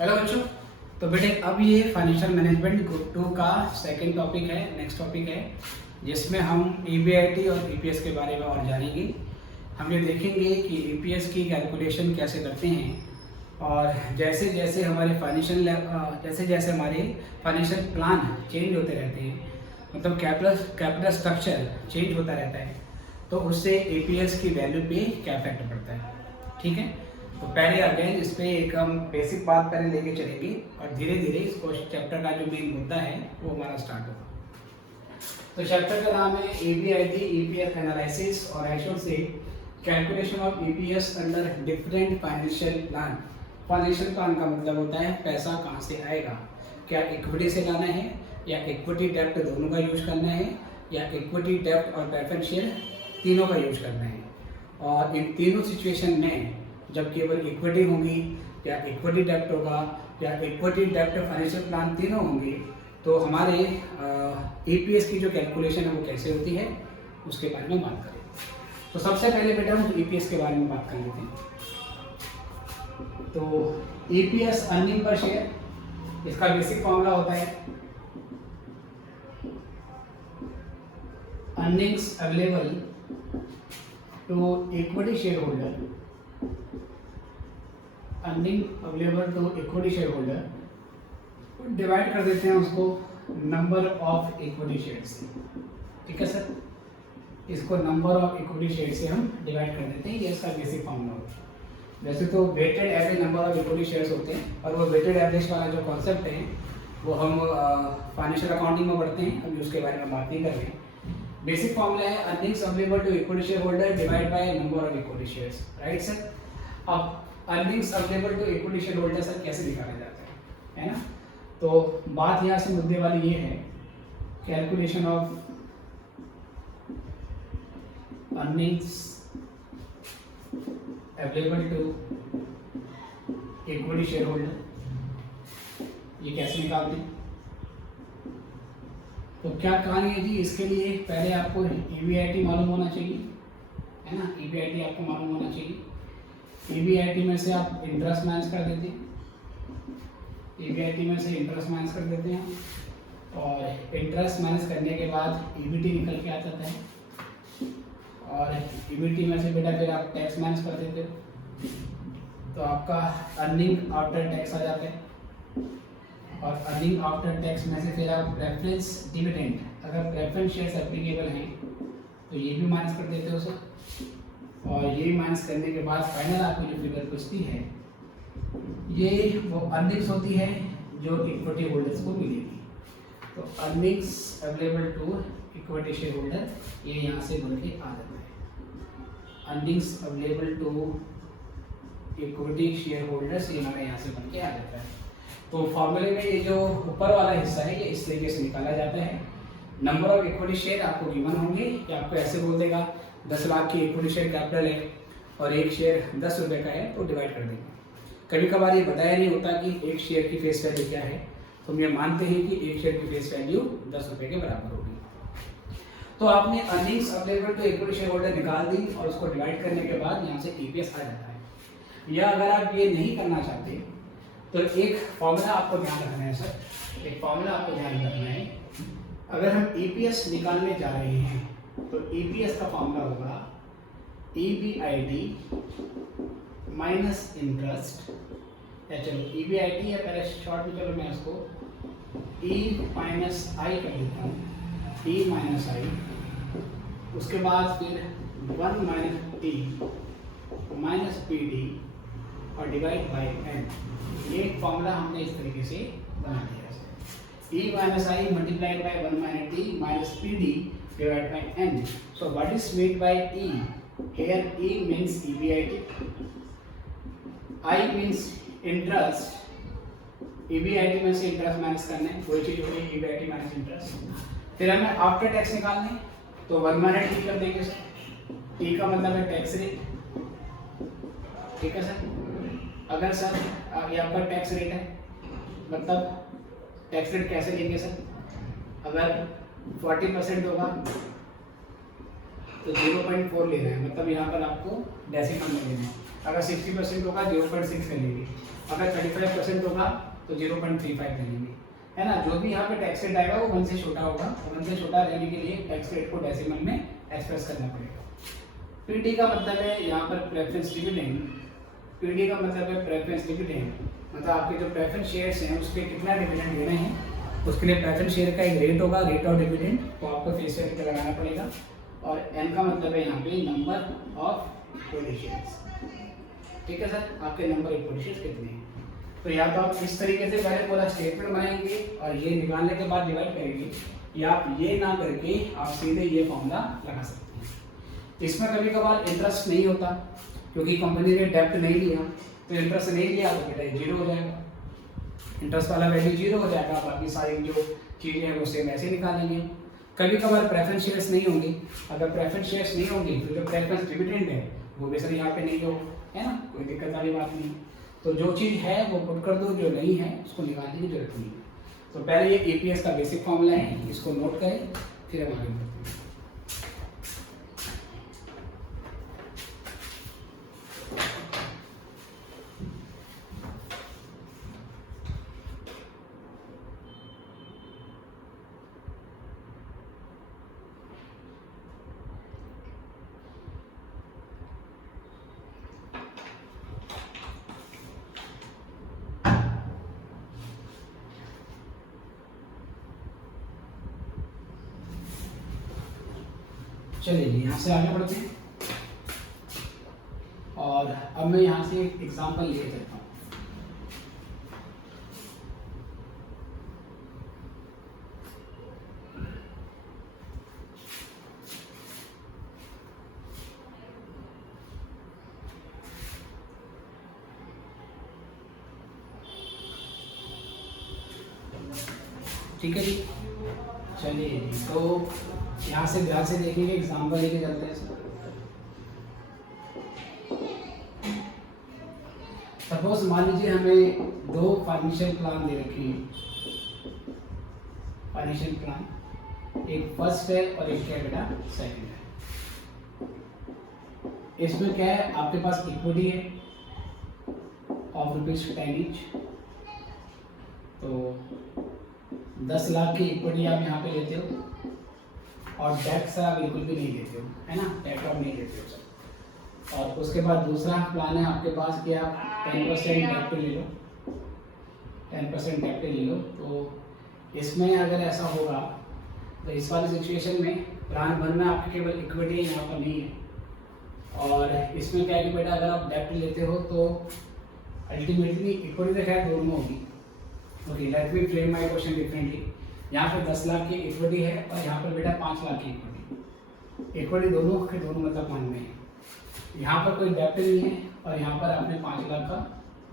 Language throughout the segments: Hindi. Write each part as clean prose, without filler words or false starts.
हेलो बच्चों। तो बेटे अब ये फाइनेंशियल मैनेजमेंट ग्रुप 2 का सेकंड टॉपिक है, नेक्स्ट टॉपिक है, जिसमें हम ईबीआईटी और ईपीएस के बारे में और जानेंगे। हम ये देखेंगे कि ईपीएस की कैलकुलेशन कैसे करते हैं और जैसे जैसे हमारे फाइनेंशियल प्लान चेंज होते रहते हैं, मतलब कैपिटल स्ट्रक्चर चेंज होता रहता है, तो उससे ईपीएस की वैल्यू पे क्या इफेक्ट पड़ता है। ठीक है, तो पहले अगेन इस पे एक हम बेसिक बात पहले लेके चलेंगे और धीरे धीरे इसको चैप्टर का जो मेन मुद्दा है वो हमारा स्टार्ट होगा। तो चैप्टर का नाम है ईबीआईटी ईपीएस एनालिसिस और आई शुड से calculation of EPS under different financial plan. Financial plan का मतलब होता है पैसा कहाँ से आएगा, क्या इक्विटी से लाना है या इक्विटी डेप्ट दोनों का यूज करना है या इक्विटी डेप्ट और प्रेफरेंस शेयर तीनों का यूज करना है। और इन तीनों सिचुएशन में जब केवल इक्विटी होगी या इक्विटी डेप्ट होगा या इक्विटी डेप्ट फाइनेंशियल प्लान तीनों होंगे, तो हमारे ईपीएस की जो कैलकुलेशन है वो कैसे होती है उसके बारे में बात करें। तो सबसे पहले बेटा हम ईपीएस के बारे में बात कर लेते हैं। तो ईपीएस अर्निंग पर शेयर, इसका बेसिक फॉर्मूला होता है earnings available to equity share holder, earning available to equity share holder divide कर देते हैं उसको नंबर ऑफ इक्विटी शेयर से। ठीक है सर, इसको नंबर ऑफ इक्विटी शेयर से हम डिवाइड कर देते हैं, ये इसका बेसिक फॉर्मूला होता है। वैसे तो weighted average number of equity shares होते हैं और वो वेटेड एवरेज वाला जो कॉन्सेप्ट है वो हम फाइनेंशियल अकाउंटिंग में पढ़ते हैं, अभी उसके बारे में बात नहीं कर रहे हैं। बेसिक फॉर्मूला है earnings available to equity share holder divide by number of equity shares, right sir. अब earnings available to equity share holder sir कैसे निकाला जाता है ना। तो बात यहाँ से मुद्दे वाली ये है, calculation of earnings available to equity share holder, ये कैसे निकालते हैं। तो क्या कहानी है जी, इसके लिए पहले आपको ईबीआईटी मालूम होना चाहिए, है ना। ईबीआईटी आपको मालूम होना चाहिए। ईबीआईटी में से आप इंटरेस्ट माइनस कर देते हैं, ईबीआईटी में से इंटरेस्ट माइनस कर देते हैं और इंटरेस्ट माइनस करने के बाद ईबीटी निकल के आ जाता है और ईबीटी में से बेटा फिर आप टैक्स माइनस कर देते हो, तो आपका अर्निंग आफ्टर टैक्स आ जाता है और अर्निंग आफ्टर टैक्स में से फिर आप प्रेफरेंस डिविडेंड, अगर प्रेफरेंस शेयर्स एप्लीकेबल हैं तो ये भी माइनस कर देते हो सर, और ये माइनस करने के बाद फाइनल आपको जो फिगर बचती है ये वो अर्निंग्स होती है जो इक्विटी होल्डर्स को मिलेगी। तो earnings available to equity share holder ये यहाँ से बन के आ जाता है, earnings available to equity shareholders ये हमारे यहाँ से बन के आ जाता है। तो फॉर्मूले में ये जो ऊपर वाला हिस्सा है ये इस तरीके से निकाला जाता है। नंबर ऑफ इक्विटी शेयर आपको गिवन होंगे, या आपको ऐसे बोल देगा 10 लाख की इक्विटी शेयर कैपिटल है और एक शेयर 10 रुपये का है तो डिवाइड कर देंगे। कभी कभार ये बताया नहीं होता कि एक शेयर की फेस वैल्यू क्या है, तो हम ये मानते हैं कि एक शेयर की फेस वैल्यू 10 रुपये के बराबर होगी। तो आपने earnings available to equity share holder निकाल दी और उसको डिवाइड करने के बाद यहाँ से ईपीएस आ जाता है। या अगर आप ये नहीं करना चाहते तो एक फॉर्मूला आपको ध्यान रखना है सर, एक फॉर्मूला आपको ध्यान रखना है। अगर हम ईपीएस निकालने जा रहे हैं तो ईपीएस का फॉर्मूला होगा ईबीआईटी माइनस इंटरेस्ट, या चलो ईबीआईटी या पहले शॉर्ट में, चलो मैं उसको ई माइनस आई कर देता हूँ, ई माइनस आई, उसके बाद फिर 1 minus T minus P D और डिवाइड बाई एन। ये फॉर्मूला हमने इस तरीके से बना दिया है, E minus I multiplied by 1 minus T minus P D divided by n. So what is meant by E? Here E means EBIT, I means interest, EBIT में से इंटरेस्ट माइनस करना है, कोई चीज होगी EBIT माइनस इंटरेस्ट। फिर हमें आफ्टर टैक्स निकालना है तो 1 माइनस टी कर देंगे सर, टी का मतलब है टैक्स रेट। ठीक है सर, अगर सर ये आपका टैक्स रेट है, मतलब टैक्स रेट कैसे लेंगे सर, अगर 40% होगा तो 0.4 लेना है, मतलब यहाँ पर आपको डेसिमल में लेना है। अगर 60% होगा 0.6 ले लेंगे, अगर 35% होगा तो 0.35 ले लेंगे, है ना। जो भी यहाँ पे टैक्स रेट आएगा वो 1 से छोटा होगा, 1 से छोटा रहने के लिए टैक्स रेट को डेसिमल में एक्सप्रेस करना पड़ेगा। पीडी का मतलब है यहाँ पर प्रेफरेंस डिविडेंड, पीडी का मतलब है प्रेफरेंस डिविडेंड, मतलब आपके जो प्रेफरेंस शेयर्स हैं उसके कितना डिविडेंड देने हैं, उसके लिए प्रेफरेंस शेयर का एक रेट होगा, रेट ऑफ डिविडेंड, तो आपको फेस वैल्यू पे लगाना पड़ेगा। और एन का मतलब है यहाँ पे नंबर ऑफ इक्विटी शेयर्स, ठीक है सर, आपके नंबर इक्विटी शेयर्स कितने हैं। तो या तो आप इस तरीके से पहले पूरा स्टेटमेंट बनाएंगे और ये निकालने के बाद डिवाइड करेंगे, या आप ये ना करके आप सीधे ये फॉर्मूला लगा सकते हैं। इसमें कभी कभार इंटरेस्ट नहीं होता क्योंकि कंपनी ने डेप्ट नहीं लिया, तो इंटरेस्ट नहीं लिया तो बेटा जीरो हो जाएगा, इंटरेस्ट वाला वैल्यू जीरो हो जाएगा, बाकी सारी जो चीज़ें हैं वो सेम ऐसे निकालेंगे। कभी कभार प्रेफरेंस शेयर्स नहीं होंगे, अगर प्रेफरेंस शेयर्स नहीं होंगे तो जो प्रेफरेंस डिविडेंड है वो भी सर यहाँ पे नहीं हो, है ना, कोई दिक्कत वाली बात नहीं। तो जो चीज़ है वो पुट कर दो, जो नहीं है उसको निकालने की जरूरत नहीं है। तो पहले ये ईपीएस का बेसिक फॉर्मूला है, इसको नोट करें, फिर हम आगे बढ़ते हैं। चलिए यहाँ से आगे बढ़ते हैं, और अब मैं यहाँ से एक एग्जाम्पल ले सकता हूँ। ठीक है जी, चलिए जी, तो यहाँ से ध्यान से देखेंगे, एग्जाम्पल लेके चलते हैं सर। सपोज मान लीजिए हमें दो फाइनेंशियल प्लान दे रखी है, फाइनेंशियल प्लान, एक फर्स्ट है और एक क्या बेटा सेकंड है। इसमें क्या है, आपके पास इक्विटी है ऑफ ₹10 ईच, तो 10 लाख की इक्विटी आप यहाँ पे लेते हो, और डेट आप बिल्कुल भी नहीं लेते हो, है ना, डेट आप नहीं लेते हो सर। और उसके बाद दूसरा प्लान है आपके पास कि आप 10% डेट पे ले लो, 10% डेट पे ले लो। तो इसमें अगर ऐसा होगा तो इस वाली सिचुएशन में प्लान भर में आपके केवल इक्विटी यहाँ पर नहीं है, और इसमें क्या है कि बेटा अगर आप डेट लेते हो तो अल्टीमेटली इक्विटी तो खैर दोनों होगी। Okay, let me frame my question differently. यहाँ पे 10 लाख की इक्विटी है और यहाँ पर बेटा 5 लाख की इक्विटी, इक्विटी दोनों के दोनों मतलब मान में है। यहाँ पर कोई डेप्ट नहीं है और यहाँ पर आपने 5 लाख का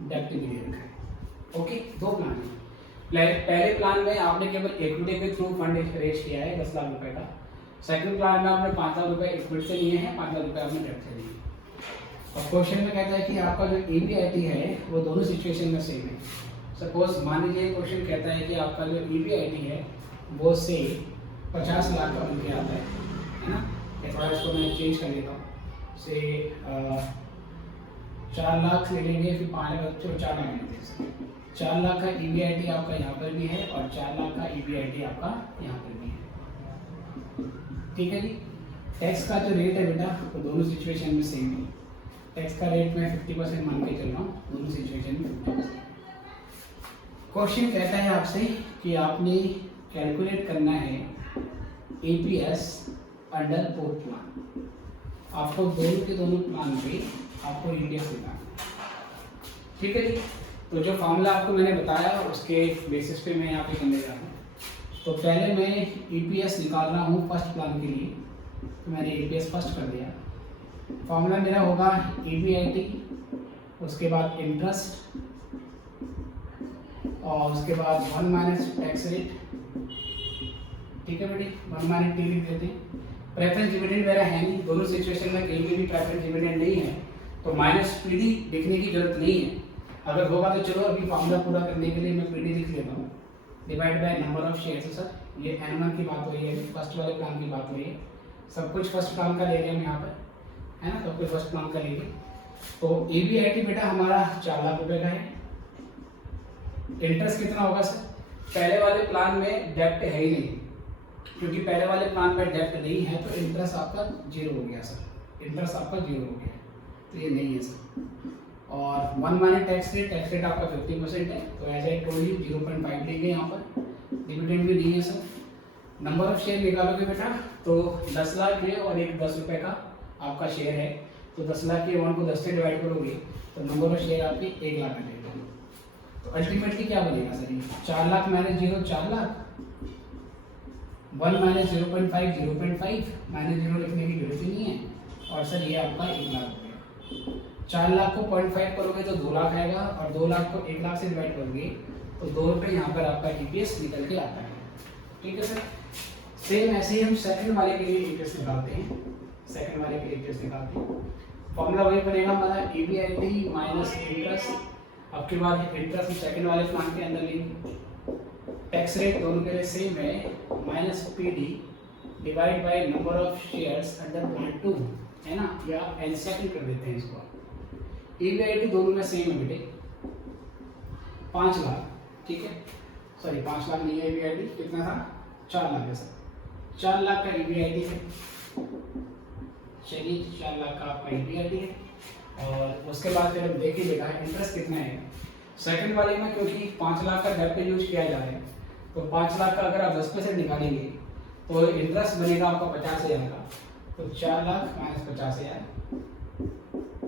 डेप्ट भी दे रखा है। ओके, दो प्लान है। पहले प्लान में आपने केवल इक्विटी के थ्रू फंड रेज किया है 10 लाख रुपए का, सेकंड प्लान में आपने 5 लाख रुपए इक्विटी से लिए हैं, 5 लाख रुपए आपने डेप्ट से लिए। और क्वेश्चन में कहता है कि आपका जो EBIT है वो दोनों सिचुएशन में सेम है। सपोज मान लीजिए क्वेश्चन कहता है कि आपका जो EBIT है वो से 50 लाख का बन के आता है ना, थोड़ा इसको मैं चेंज कर लेता हूँ, से 4 लाख ले लेंगे, फिर 5 लाख, चलो 4 लाख लेते हैं। 4 लाख का EBIT आपका यहाँ पर भी है और 4 लाख का EBIT आपका यहाँ पर भी है। ठीक है जी, टैक्स का जो रेट है बेटा वो दोनों सिचुएशन में सेम है। टैक्स का रेट मैं 50% मान के चल रहा हूँ, दोनों सिचुएशन में 50%। क्वेश्चन कहता है आपसे कि आपने कैलकुलेट करना है EPS अंडर बोथ प्लान, आपको दोनों के दोनों प्लान पे आपको EPS निकालना है। ठीक है जी, तो जो फॉर्मूला आपको मैंने बताया उसके बेसिस पे मैं यहाँ पे करने जा रहा हूँ। तो पहले मैं EPS निकाल रहा हूँ फर्स्ट प्लान के लिए, तो मैंने EPS फर्स्ट कर दिया। फॉर्मूला मेरा होगा EBIT, उसके बाद इंटरेस्ट, और उसके बाद 1 माइनस टैक्स रेट। ठीक है बेटी, 1 माइनस टी लिख देते हैं। प्रेफरेंस डिविडेंड मेरा है नहीं, दोनों सिचुएशन में कहीं पे भी प्रेफरेंस डिविडेंड नहीं है, तो माइनस PD लिखने की जरूरत नहीं है। अगर होगा तो चलो अभी फॉर्मूला पूरा करने के लिए मैं PD लिख लेता हूँ, divide by number of shares. Sir ये N1 की बात हो रही है, फर्स्ट वाले प्लान की बात हो रही है, सब कुछ फर्स्ट प्लान का ले रहे हैं हम यहाँ पर, है ना, सब कुछ फर्स्ट प्लान का लेंगे। तो EBIT बेटा हमारा 4 लाख रुपए का है। इंटरेस्ट कितना होगा सर? पहले वाले प्लान में डेप्ट है ही नहीं, क्योंकि पहले वाले प्लान में डेप्ट नहीं है तो इंटरेस्ट आपका 0 हो गया सर, इंटरेस्ट आपका 0 हो गया, तो ये नहीं है सर। और 1 माइनस टैक्स रेट आपका 50% है, तो एज आई टोल्ड यू 0.5 लेंगे यहाँ पर। डिविडेंड भी नहीं है सर। नंबर ऑफ शेयर निकालोगे बेटा तो 10 लाख है और एक 10 रुपये का आपका शेयर है, तो 10 लाख के 1 को 10 से डिवाइड करोगे तो नंबर ऑफ शेयर आपकी 1 लाख मिलेगा। तो अल्टीमेटली क्या बनेगा सर? ये 4 lakh minus 0 4 lakh, 1 minus 0.5 0.5, minus 0 लिखने की जरूरत ही नहीं है, और सर ये आपका 1 लाख हो गया। 4 लाख को 0.5 करोगे तो 2 लाख आएगा, और 2 लाख को 1 लाख से डिवाइड करोगे तो 2 रुपये यहाँ पर आपका EPS निकल के आता है। ठीक है सर। सेम ऐसे ही हम सेकंड वाले के लिए EPS निकालते हैं, सेकंड वाले के लिए EPS निकालते हैं। फॉर्मूला वही बनेगा हमारा EBIT माइनस इंटरेस्ट, अब के बाद इंटरेस्ट सेकंड वाले प्लान के अंदर लेंगे। टैक्स रेट दोनों के लिए सेम है, minus PD divide by number of shares under plan 2, है ना, या एनसेकंड कर देते हैं इसको। EBIT दोनों में सेम है बेटे, 5 लाख, ठीक है, सॉरी 5 लाख नहीं है EBIT, कितना था? 4 लाख है सर, 4 लाख का EBIT है। चलिए 4 लाख का आपका EBIT है, और उसके बाद फिर हम देख ही देखा है इंटरेस्ट कितना है। सेकंड वाले में क्योंकि 5 लाख का डेप्ट यूज किया जा रहा है, तो 5 लाख का अगर आप 10% निकालेंगे तो इंटरेस्ट बनेगा आपका 50,000 का, तो 4 लाख माइनस 50,000।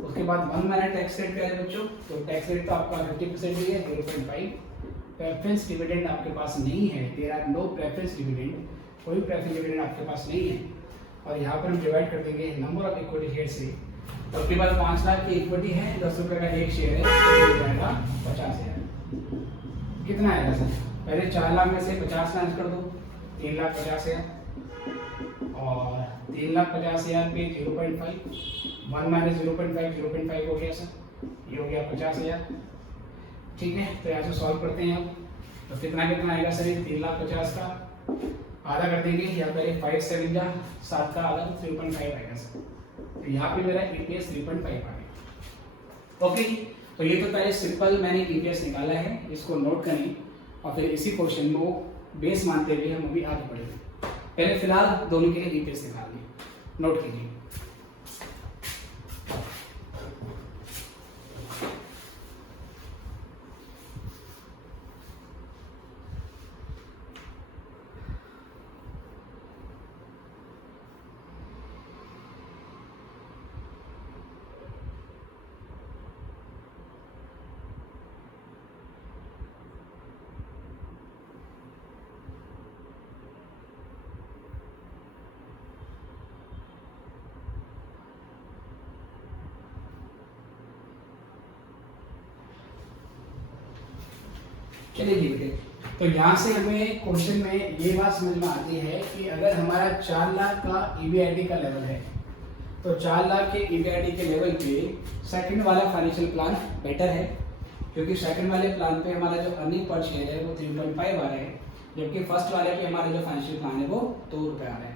उसके बाद 1 माइनस टैक्स रेट क्या है बच्चों? तो टैक्स रेट तो आपका 50% ही है, 0.5। प्रेफरेंस डिविडेंड आपके पास नहीं है, there are no preference dividend, कोई प्रेफरेंस डिविडेंड आपके पास नहीं है। और यहाँ पर हम डिवाइड कर देंगे नंबर ऑफ इक्विटी शेयर से, तो उसके बाद 5 लाख की इक्विटी है, 10 रुपये का एक शेयर है, तो हो जाएगा 50,000। कितना आएगा सर? पहले 4 लाख में से 50 माइनस कर दो, 3,50,000, और 3,50,000 पे 0.5, 1 माइनस 0.5 0.5 हो गया सर, ये हो गया 50,000। ठीक है, तो यहाँ से सॉल्व करते हैं अब, तो कितना आएगा सर? 3,50,000 का आधा कर देंगे, या पहले 5 7 जा 7 का आधा, तो 3.5 आएगा सर। तो यहाँ पे मेरा EPS 3.5 आ गया। ओके, तो ये तो पहले सिंपल मैंने EPS निकाला है, इसको नोट करें, और फिर इसी क्वेश्चन को बेस मानते हुए हम अभी आगे बढ़ेंगे। पहले फिलहाल दोनों के लिए EPS निकाल लिया, नोट कीजिए। चलिए जी बेटे, तो यहाँ से हमें क्वेश्चन में ये बात समझ में आती है कि अगर हमारा 4 लाख का EBIT का लेवल है, तो 4 लाख के EBIT के लेवल पे सेकंड वाला फाइनेंशियल प्लान बेटर है, क्योंकि सेकंड वाले प्लान पे हमारा जो अर्निंग पर शेयर है वो 3.5 आ रहा है, जबकि फर्स्ट वाले पे हमारा जो फाइनेंशियल प्लान है वो 2 रुपये आ रहा है।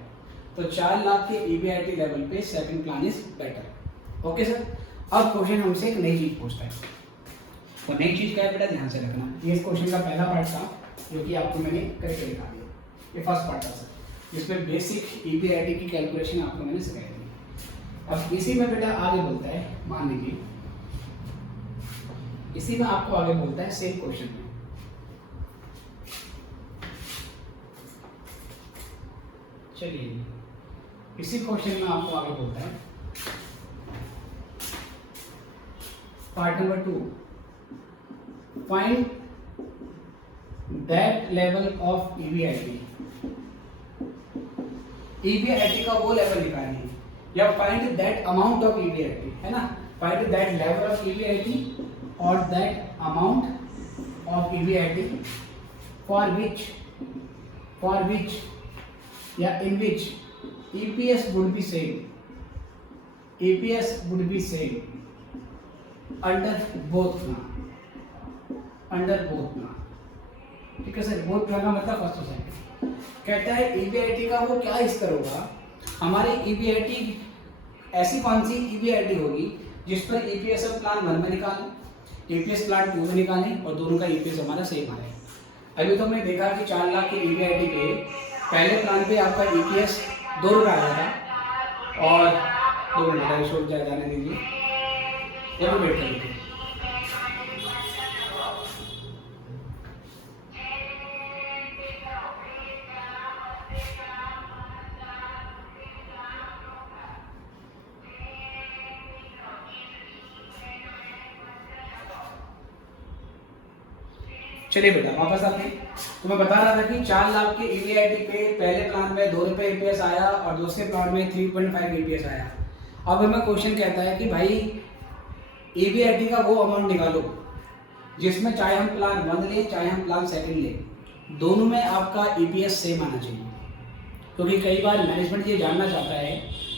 तो 4 लाख के EBIT लेवल पे second plan is better. Okay sir. अब क्वेश्चन हमसे एक नई चीज पूछता है, तो नई चीज क्या है बेटा, ध्यान से रखना। ये इस क्वेश्चन का पहला पार्ट था, जो कि आपको मैंने करके दिखा दिया। ये फर्स्ट पार्ट था सर, जिसमें बेसिक EBIT की कैलकुलेशन आपको मैंने सिखाई दी। अब इसी में बेटा आगे बोलता है, मान लीजिए इसी में आपको आगे बोलता है सेम क्वेश्चन में, चलिए इसी क्वेश्चन में आपको आगे बोलता है part number 2, find that level of EBIT। EBIT का वो लेवल निकालिए, या find that amount of EBIT, है ना, find that level of EBIT or that amount of EBIT for which या in which EPS would be same, EPS would be same under both ना, अंडर बोथ ना। ठीक है सर, बोथ का मतलब फर्स्ट और सेकंड। कहता है EBIT का वो क्या स्तर होगा, हमारे EBIT ऐसी कौन सी EBIT होगी जिस पर ईपीएस प्लान 1 में निकालें, ईपीएस प्लान 2 में निकालें और दोनों का ईपीएस हमारा सेम आए। अभी तो हमने देखा कि 4 लाख के ईवीआईटी पे पहले प्लान पे आपका ईपीएस 2 रुपये आया था और 2 मिनट शो जाने दीजिए, वेट कर लीजिए। चलिए बेटा वापस आते हैं। तो मैं बता रहा था कि 4 लाख के ईवीआईटी पे पहले प्लान में 2 रुपये ईपीएस आया और दूसरे प्लान में 3.5 ईपीएस आया। अब हमें क्वेश्चन कहता है कि भाई ईवीआईटी का वो अमाउंट निकालो जिसमें चाहे हम प्लान 1 ले चाहे हम प्लान 2 ले, दोनों में आपका ईपीएस सेम आना चाहिए। क्योंकि कई बार मैनेजमेंट ये जानना चाहता है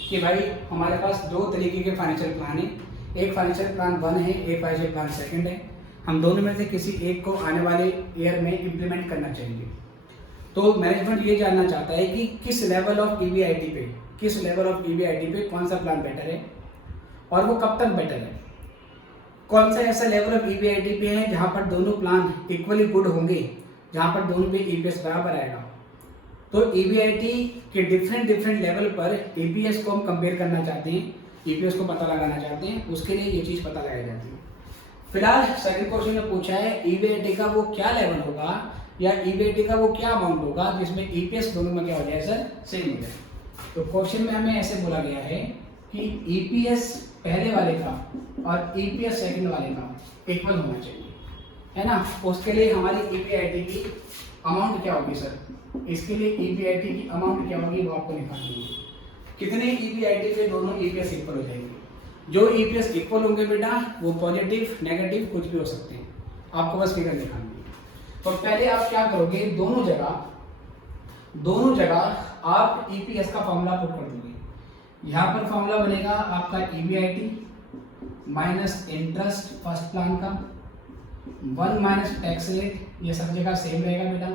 कि भाई हमारे पास 2 तरीके के फाइनेंशियल प्लान है, एक फाइनेंशियल प्लान 1 है, एक फाइनेंशियल प्लान 2 है, हम दोनों में से किसी एक को आने वाले ईयर में इम्प्लीमेंट करना चाहिए। तो मैनेजमेंट ये जानना चाहता है कि किस लेवल ऑफ ईवीआईटी पे कौन सा प्लान बेटर है और वो कब तक बेटर है, कौन सा ऐसा लेवल ऑफ ईवीआईटी पे है जहाँ पर दोनों प्लान इक्वली गुड होंगे, जहाँ पर दोनों पे ईपीएस बराबर आएगा। तो ईवीआईटी के डिफरेंट लेवल पर ईपीएस को हम कंपेयर करना चाहते हैं, ईपीएस को पता लगाना चाहते हैं, उसके लिए ये चीज़ पता लगाई जाती है। फिलहाल सेकंड क्वेश्चन में पूछा है ईवीआईटी का वो क्या लेवल होगा या ईवीआईटी का वो क्या अमाउंट होगा जिसमें ईपीएस दोनों में क्या हो जाए सर, सेम हो जाए। तो क्वेश्चन में हमें ऐसे बोला गया है कि ईपीएस पहले वाले का और ईपीएस सेकंड वाले का इक्वल होना चाहिए, है ना। उसके लिए हमारी ईवीआईटी की अमाउंट क्या होगी सर, इसके लिए ईवीआईटी की अमाउंट क्या होगी वो आपको निकालनी है। कितने ईवीआईटी पे दोनों ईपीएस इक्वल हो जाएंगे। जो ईपीएस इक्वल होंगे बेटा वो पॉजिटिव नेगेटिव कुछ भी हो सकते हैं, आपको बस फिगर दिखानी है। तो पहले आप क्या करोगे, दोनों जगह आप ईपीएस का फॉर्मूला पुट कर दोगे। यहाँ पर फॉर्मूला बनेगा आपका EBIT minus interest first plan का 1 माइनस टैक्स रेट, ये सब जगह सेम रहेगा बेटा।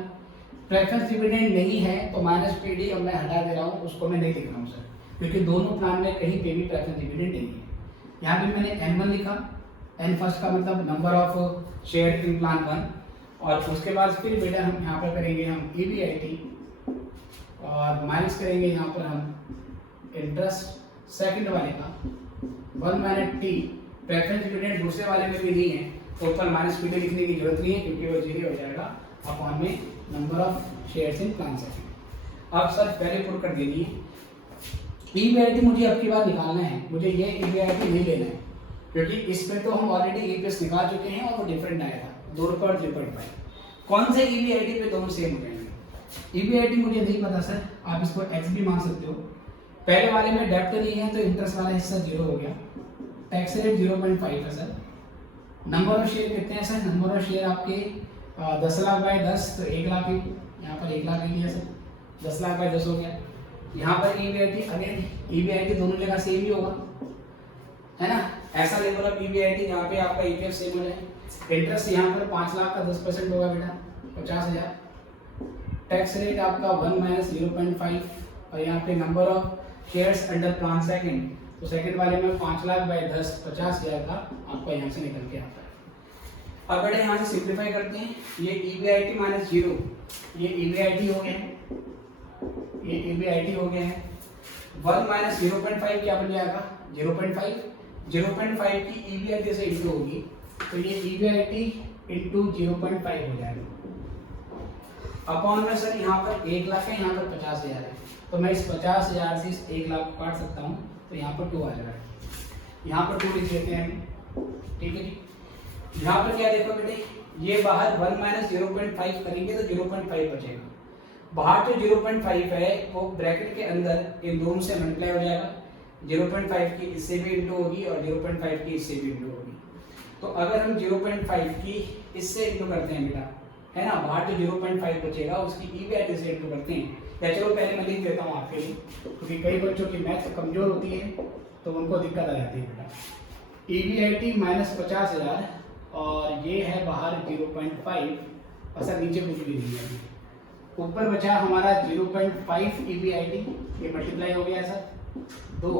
प्रेफरेंस डिविडेंड नहीं है तो माइनस पीडी अब मैं हटा दे रहा हूँ, उसको मैं नहीं लिख रहा हूँ सर, क्योंकि दोनों प्लान में कहीं पे भी प्रेफरेंस डिविडेंड नहीं है। यहाँ पे मैंने N1 लिखा, N फर्स्ट का मतलब number of share in plan 1, और उसके बाद फिर बेटा हम यहाँ पर करेंगे हम ईवीआईटी और माइनस करेंगे यहाँ पर हम इंटरेस्ट सेकंड वाले का 1 माइनस टी, प्रेफरेंस डिविडेंड दूसरे वाले में भी नहीं है तो ऊपर माइनस पी लिखने की जरूरत नहीं है क्योंकि वो जीरो हो जाएगा अपॉन में number of shares in plan second. अब सर पहले पुट कर दीजिए ईवीआईटी मुझे अब की बार निकालना है, मुझे ये ईवीआईटी नहीं लेना है क्योंकि इसमें तो हम ऑलरेडी ईपीएस निकाल चुके हैं और वो डिफरेंट आया था 2 रुपये और 3.5। कौन से ईवीआईटी पे दोनों सेम हो जाएंगे। ईवीआईटी मुझे नहीं पता सर, आप इसको एक्स भी मान सकते हो। पहले वाले में डेप्ट नहीं है तो इंटरेस्ट वाला हिस्सा 0 हो गया, टैक्स रेट 0.5 है सर। नंबर ऑफ शेयर कितने हैं सर, नंबर ऑफ शेयर आपके 10 लाख बाय 10 तो 1 लाख, यहाँ पर 1 लाख लिया सर, 10 लाख बाय 10 हो गया। यहाँ पर ईवीआईटी अगेन ईवीआईटी दोनों जगह सेम ही होगा, है ना। ऐसा लेवल ऑफ ईवीआईटी जहाँ पे आपका ईपीएस सेम हो जाए। इंटरेस्ट यहाँ पर 5 लाख का 10% होगा बेटा 50,000। टैक्स रेट आपका 1 माइनस 0.5 और यहाँ पे number of shares under plan second, तो सेकंड वाले में 5 लाख बाय 10 50,000 का आपका यहाँ से निकल के आता है। अब बेटा यहाँ से सिंप्लीफाई करते हैं, ये ईवीआईटी माइनस 0 ये ईवीआईटी हो गया है, ये ईवीआईटी हो गया है। 1 माइनस 0.5 क्या बन जाएगा 0.5 की ईवीआईटी से इंटू होगी तो ये ईवीआईटी इंटू 0.5 हो जाएगा अपॉन में सर यहाँ पर 1 लाख है, यहाँ पर 50,000 है तो मैं इस 50,000 से इस 1 लाख को काट सकता हूँ तो यहाँ पर 2 आ जाएगा, यहाँ पर 2 लिख देते हैं, ठीक है जी। यहाँ पर क्या देखो बेटे, ये बाहर 1 माइनस 0.5 करेंगे तो 0.5 बचेगा, बाहर जो 0.5 है वो ब्रैकेट के अंदर इन दोनों से मल्टीप्लाई हो जाएगा, 0.5 की इससे भी इंटू होगी और 0.5 की इससे भी इंटू होगी। तो अगर हम 0.5 की इससे इंटू करते हैं बेटा, है ना, बाहर जो 0.5 बचेगा उसकी ईवीआईटी से इंटू करते हैं, या चलो पहले मैं लिख देता हूँ आपके लिए क्योंकि कई बच्चों की मैथ कमजोर होती है तो उनको दिक्कत आ जाती है बेटा। ईवीआईटी माइनस 50,000 और ये है बाहर 0.5 असर नीचे कुछ भी नहीं है, ऊपर बचा हमारा 0.5 ईवीआईटी, ये मल्टीप्लाई हो गया सर 2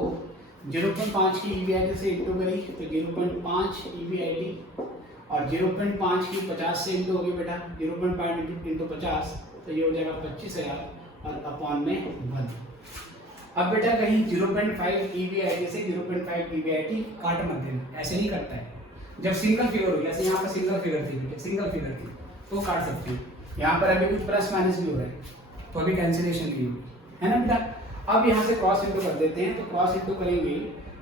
0.5 की EBIT से इंटू करी तो 0.5 EBIT और 0.5 की 50 से इंटू होगी बेटा 0.5 इंटू 50 तो ये हो जाएगा 25,000 और अपॉन में 1। अब बेटा कहीं 0.5 EBIT से 0.5 EBIT काट मत देना, ऐसे नहीं करता है। जब सिंगल फिगर हो, जैसे यहाँ पर सिंगल फिगर थी, सिंगल फिगर थी तो काट सकते हैं। यहाँ पर अभी कुछ प्लस माइनस भी हो रहा है तो अभी कैंसिलेशन की होगी, है ना बेटा। अब यहाँ से क्रॉस इंटू कर देते हैं, तो क्रॉस इंटू करेंगे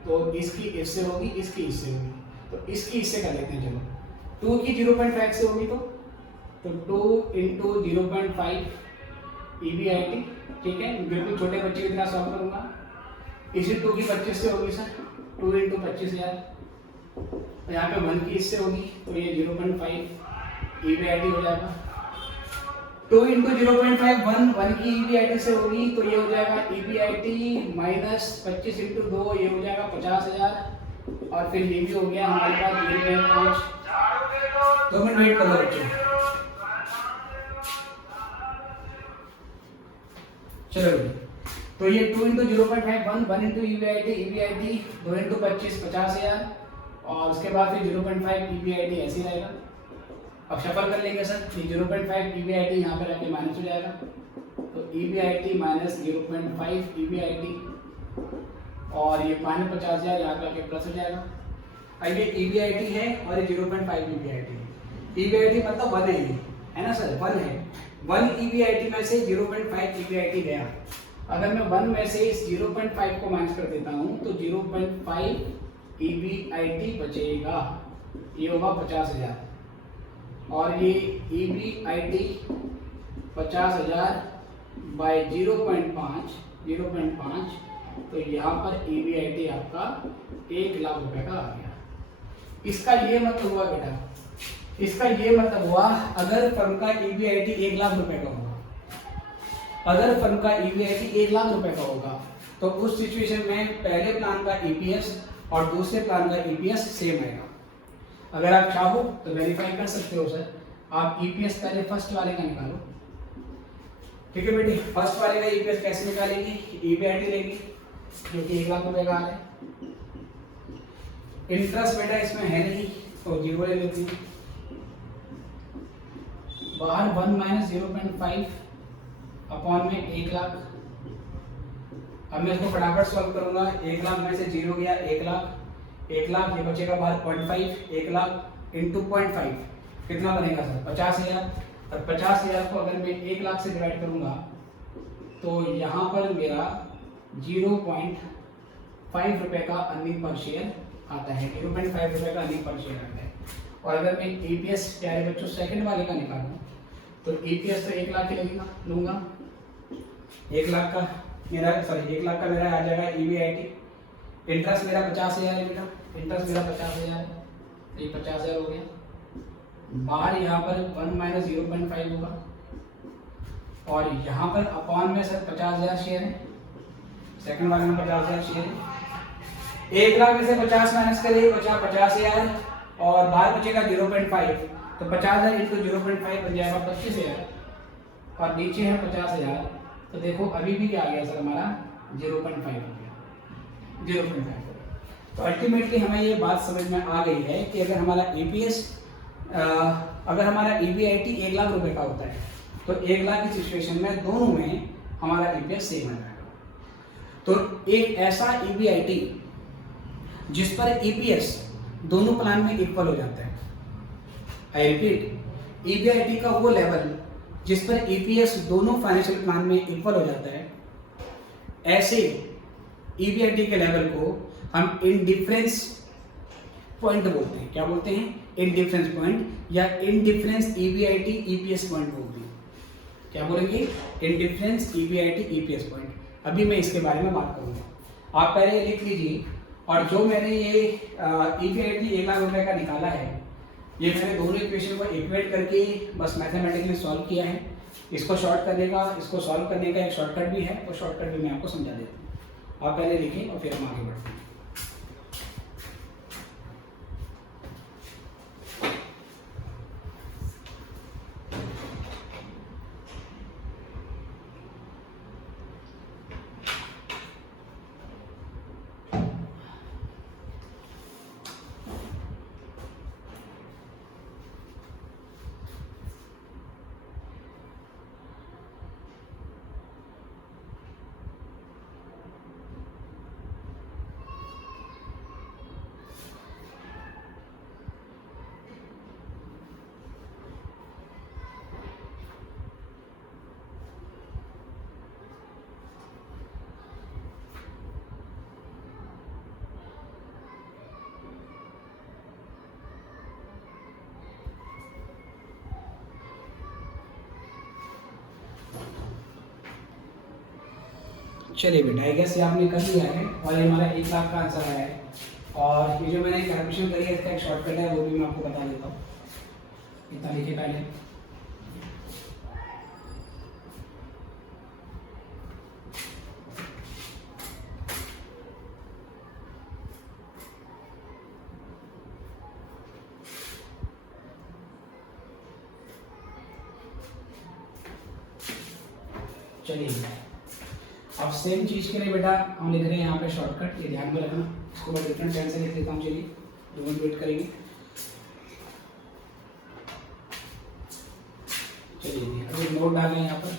तो इसकी इससे होगी, इसकी इससे होगी, तो इसकी इससे कर लेते हैं। चलो 2 की 0.5 से होगी तो 2 इंटू 0.5 EBIT, ठीक है, बिल्कुल छोटे बच्चे की तरह सॉल्व करूंगा। इसी 2 की 25 से होगी सर 2 इंटू 25,000, तो यहाँ पे 1 की इससे होगी तो ये 0.5 EBIT हो जाएगा। 2 इंटू 0.5 1 की EBIT से होगी तो ये हो जाएगा EBIT माइनस 25 इंटू 2 ये हो जाएगा 50,000 और फिर ये भी हो गया हमारे पास 0.5। 2 मिनट वेट कर लो बच्चों। चलो तो ये 2 इंटू 0.5 1 इंटू EBIT 2 इंटू 25 50,000 और उसके बाद फिर 0.5 EBIT ऐसे ही रहेगा। अब शफल कर लेंगे सर, ये 0.5 EBIT यहाँ पर आके माइनस हो जाएगा तो EBIT माइनस 0.5 EBIT और ये माइनस 50,000 यहाँ पे आके प्लस हो जाएगा। अब ये EBIT है और ये 0.5 EBIT है। EBIT मतलब 1 है ना सर, 1 है। 1 EBIT में से 0.5 EBIT गया। अगर मैं 1 में से इस 0.5 को माइनस कर देता हूँ तो 0.5 EBIT बचेगा, ये होगा 50,000 और ये EBIT 50,000 बाय 0.5 तो यहाँ पर EBIT आपका 1 लाख रुपए का आ गया। इसका ये मतलब हुआ बेटा, इसका ये मतलब हुआ अगर फर्म का EBIT 1 लाख रुपए का होगा, अगर फर्म का EBIT 1 लाख रुपए का होगा तो उस सिचुएशन में पहले प्लान का EPS और दूसरे प्लान का EPS सेम आएगा। अगर आप चाहो तो वेरीफाई कर सकते हो सर, आप EPS पहले फर्स्ट वाले का निकालो, ठीक है बेटी। फर्स्ट वाले का EPS कैसे निकालेंगे, EBIT लेंगे जो कि 1 लाख रुपए का आ रहा है। इंटरेस्ट बेटा इसमें है नहीं तो 0 ले लेते हैं। बाहर 1 माइनस 0.5 अपॉन में 1 लाख। अब मैं इसको फटाफट सॉल्व करूंगा। 1 लाख में से 0 गया 1 लाख, 1 लाख ये बचेगा बाहर 0.5, 1 लाख इंटू 0.5 कितना बनेगा सर 50,000 और 50,000 को अगर मैं 1 लाख से डिवाइड करूंगा तो यहाँ पर मेरा 0.5 रुपए का अर्निंग पर शेयर आता है, 0.5 रुपए का अर्निंग पर शेयर आता है। और अगर मैं EPS प्यारे बच्चों सेकंड वाले का निकालूं तो EPS तो 1 लाख ही लगेगा, लूंगा 1 लाख का मेरा 1 लाख का मेरा आ जाएगा EBIT। इंटरेस्ट मेरा 50,000 है बेटा, इंटरेस्ट मेरा 50,000 है, ये 50,000 हो गया। बाहर यहाँ पर 1 माइनस 0.5 होगा और यहाँ पर अपॉन में सर 50,000 शेयर है, सेकंड वाले में 50,000 शेयर है। 1 लाख में से 50 माइनस करिए बचा 50,000 और बाहर बचेगा 0.5 तो 50,000 इंटू 0.5 बन जाएगा 25,000 और नीचे है 50,000 तो देखो अभी भी क्या आ गया सर हमारा 0.5 हो गया, 0.5। तो अल्टीमेटली हमें ये बात समझ में आ गई है कि अगर हमारा EPS अगर हमारा EBIT 1 लाख रुपए का होता है तो 1 लाख की सिचुएशन में दोनों में हमारा EPS सेम आ जाएगा। तो एक ऐसा EBIT जिस पर EPS दोनों प्लान में इक्वल हो जाता है, आई रिपीट, EBIT का वो लेवल जिस पर EPS दोनों फाइनेंशियल प्लान में इक्वल हो जाता है, ऐसे EBIT के लेवल को हम इंडिफरेंस पॉइंट बोलते हैं। क्या बोलते हैं? इंडिफरेंस पॉइंट या इंडिफरेंस EBIT EPS पॉइंट बोलते हैं। क्या बोलेंगे? Indifference EBIT EPS point. अभी मैं इसके बारे में बात करूंगा, आप पहले लिख लीजिए। और जो मैंने ये EBIT 1 लाख रुपए का निकाला है, ये मैंने दोनों इक्वेशन को इक्वेट करके बस मैथमेटिकली सॉल्व किया है। इसको शॉर्ट करने का, इसको सॉल्व करने का एक शॉर्टकट भी है, वो शॉर्टकट भी मैं आपको समझा देता हूँ। आप पहले लिखिए और फिर हम आगे बढ़ते हैं। चलिए बेटा, आई गेस ये आपने कर लिया है और ये हमारा 1 लाख का आंसर आया है। और ये जो मैंने कैलकुलेशन करी है इसका एक शॉर्टकट है, वो भी मैं आपको बता देता हूँ। इतना लिखिए पहले, चलिए अब सेम चीज़ के लिए बेटा हम लिख रहे हैं यहाँ पे शॉर्टकट, ये ध्यान में रखना। इसको मैं डिफरेंट पेन से लिख देता हूँ। चलिए 2 मिनट वेट करेंगे। चलिए अभी नोट डालें यहाँ पर,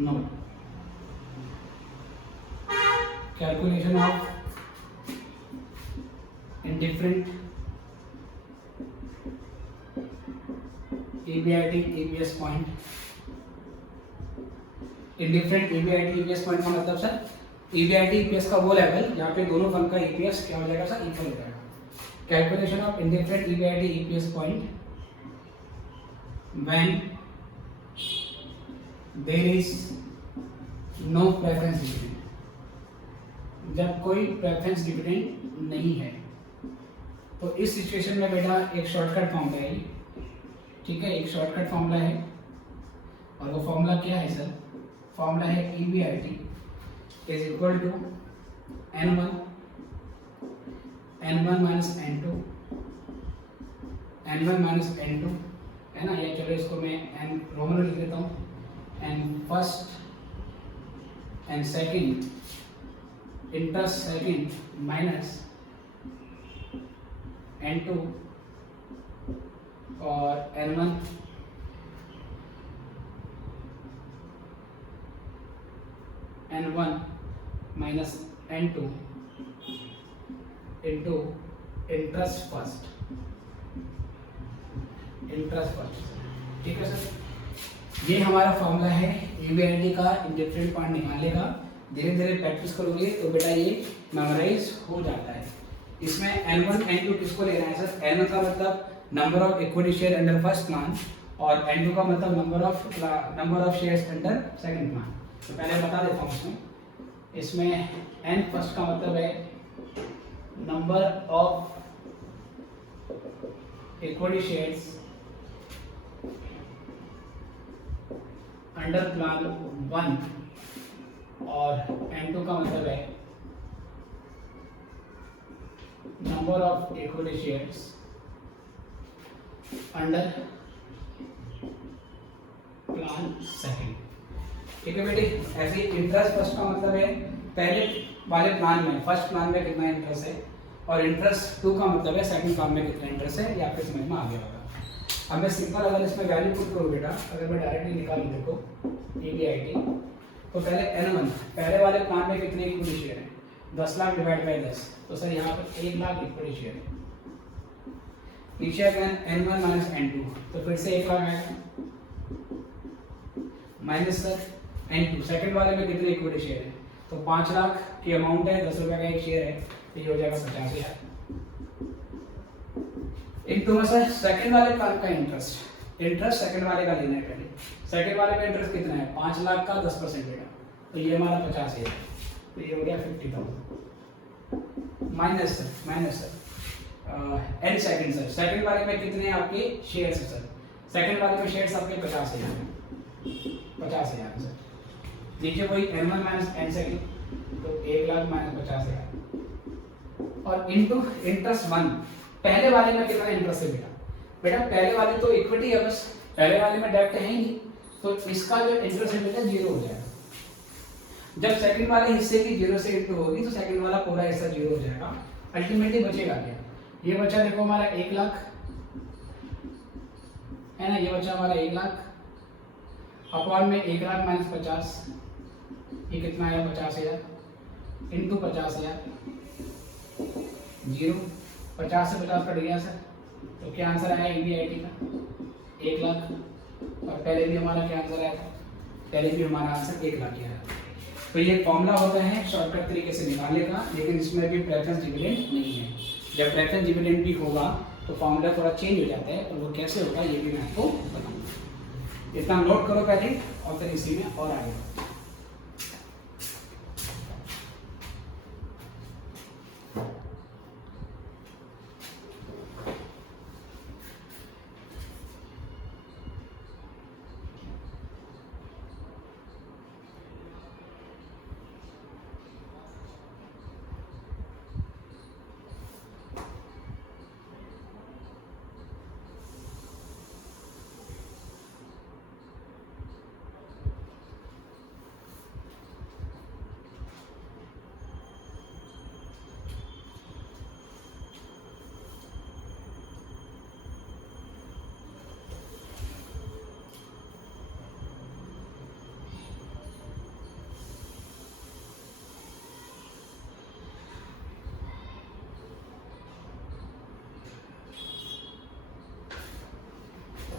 note calculation of indifferent EBIT EPS point. Indifferent EBIT EPS point का मतलब सर EBIT EPS का वो लेवल जहाँ पे दोनों फंड का EPS क्या हो जाएगा सर, इक्वल हो जाएगा। Calculation of indifferent EBIT EPS point when there is no preference dividend, जब कोई प्रेफरेंस डिविडेंड नहीं है। तो इस सिचुएशन में बेटा एक शॉर्टकट फॉर्मूला है, ठीक है, एक शॉर्टकट फॉर्मूला है। और वो फॉर्मूला क्या है सर? फॉर्मूला है EBIT is equal to N1 minus N2 है ना। या चलो इसको मैं N रोमन लिख देता हूँ, N first and second interest second minus N2 और N1 minus N2 into interest first, ठीक है सर। ये हमारा फॉर्मूला है EBIT का इंडिफरेंट पॉइंट निकालने का। धीरे धीरे प्रैक्टिस करोगे तो बेटा ये मेमोराइज हो जाता है। इसमें N1 N2 किसको ले रहे हैं सर? N1 का मतलब number of equity share under first plan और N2 का मतलब number of shares under second plan. तो पहले बता देता हूँ इसमें N फर्स्ट का मतलब है number of equity shares under plan 1 और N2 का मतलब है number of equity shares under plan second, ठीक है बेटे। ऐसे इंटरेस्ट फर्स्ट का मतलब है पहले वाले प्लान में, फर्स्ट प्लान में कितना इंटरेस्ट है, और इंटरेस्ट 2 का मतलब है सेकंड प्लान में कितना इंटरेस्ट है। ये आपके समझ में आ गया होगा। अब मैं सिंपल अगर इसमें वैल्यू पुट करूँ बेटा, अगर मैं डायरेक्टली निकालूँ देखो EBIT, तो पहले N1 पहले वाले प्लान में कितने इक्विटी शेयर है? 10 लाख डिवाइड बाई 10, तो सर यहाँ पर 1 लाख इक्विटी शेयर है। नीचे अगेन N1 माइनस N2, तो फिर से 1 लाख आएगा माइनस सर N2 सेकंड वाले में कितने इक्विटी शेयर है? तो 5 लाख की अमाउंट है, 10 रुपए का एक शेयर है, तो ये हो जाएगा 50,000। इनटू में सर सेकंड वाले प्लान का इंटरेस्ट सेकंड वाले का लेना है पहले। सेकंड वाले में इंटरेस्ट कितना है? 5 लाख का 10% देगा, तो ये हमारा 50,000, तो ये हो गया 50,000 minus sir N second sir second वाले में कितने आपके शेयर्स है सर? सेकंड वाले में शेयर्स आपके 50,000 सर। नीचे वही N1 माइनस N सेकंड, तो 1 लाख माइनस 50,000 और इनटू इंटरेस्ट 1। पहले वाले में कितना इंटरेस्ट है बेटा? बेटा पहले वाले तो इक्विटी है बस, पहले वाले में डेब्ट है ही नहीं, तो इसका जो इंटरेस्ट है बेटा 0 हो जाएगा। जब सेकंड वाले हिस्से की 0 से इंटू होगी तो सेकंड वाला पूरा हिस्सा 0 हो जाएगा। अल्टीमेटली बचेगा क्या? ये बचा देखो हमारा 1 लाख है ना, ये बचा हमारा 1 लाख अपॉन में 1 लाख माइनस 50, ये कितना आया? 50,000 इंटू 50,000 0, 50 से 50 कट गया सर, तो क्या आंसर आया EBIT का? 1 लाख। और पहले भी हमारा क्या आंसर आया था? पहले भी हमारा आंसर 1 लाख ही आया। तो ये फॉर्मूला होता है शॉर्टकट तरीके से निकालने का, लेकिन इसमें भी प्रेफरेंस डिविडेंड नहीं है। जब प्रेफरेंस डिविडेंड भी होगा तो फॉर्मूला थोड़ा चेंज हो जाता है, और वो कैसे होगा ये भी मैं आपको बताऊंगा। इतना नोट करो पहले और फिर इसी में और आगे।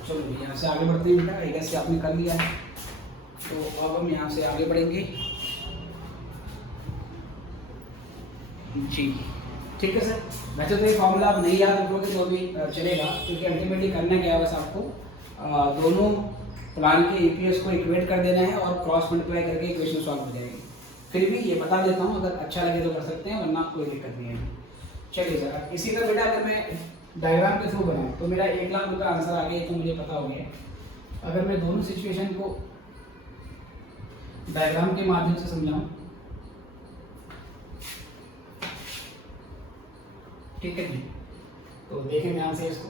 चलो यहाँ से आगे बढ़ते हैं बेटा, एक ऐसे आपने कर लिया है, तो अब हम यहाँ से आगे बढ़ेंगे जी। ठीक है सर, वैसे तो ये फॉर्मूला आप नहीं याद रखोगे तो भी चलेगा, क्योंकि अल्टीमेटली करना क्या है बस आपको दोनों प्लान के ईपीएस को इक्वेट कर देना है और क्रॉस मल्टीप्लाई करके इक्वेशन सॉल्व हो जाएगी। फिर भी ये बता देता हूँ, अगर अच्छा लगे तो कर सकते हैं, वरना कोई दिक्कत नहीं है। चलिए सर, इसी का बेटा अगर मैं डायग्राम के थ्रू बनाऊँ तो मेरा 1 लाख रुपये आंसर आ गया, तो मुझे पता हो गया। अगर मैं दोनों सिचुएशन को डायग्राम के माध्यम से समझाऊँ, ठीक है जी, तो देखें ध्यान से इसको।